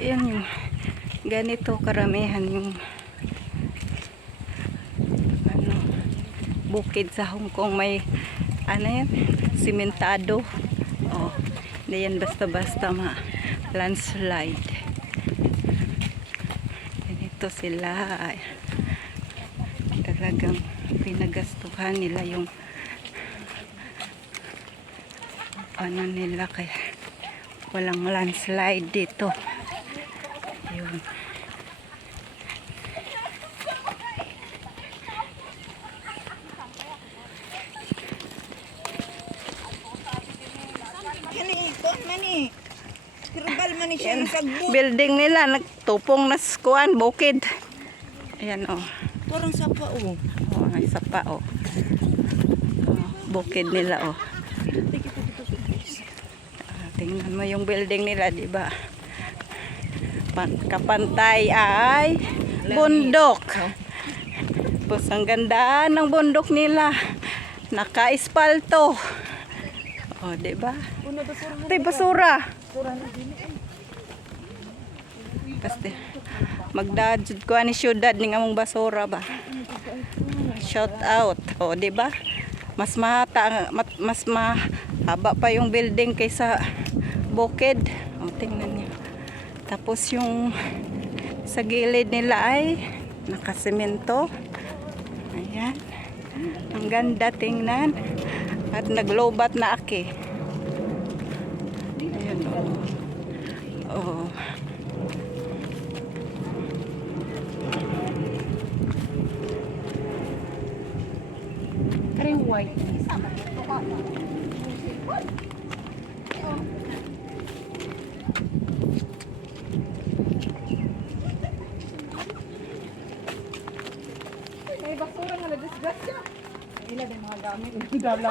Yan yung ganito karamihan yung ano, bukid sa Hong Kong may ano yan, simentado. Oh, hindi yan basta-basta ma landslide. Ganito sila. Talagang pinagastuhan nila yung ano nila kaya walang landslide dito. Siya Yan. Building nila nagtupong na skuan bukid. Ayan oh. Parang sapa oh. Oh, ang isa pa oh. oh. Bukid nila oh. Ah, tingnan mo yung building nila, di ba? Pa- Kapantay ay bundok. Tapos ang ganda ng bundok nila. Naka-espalto. Oh, di ba? Una basura Ito basura. Basta magdadjud ko ani syudad ning among basura ba. Shout out. O, di ba? Mas mahata mas mahaba pa yung building kaysa bukid. O, tingnan niyo. Tapos yung sa gilid nila ay nakasemento. Ayan. Ang ganda tingnan. At naglobat na aki. Ayan o. Oh. Kari white. May basura nga Ila din mga gamit. Dala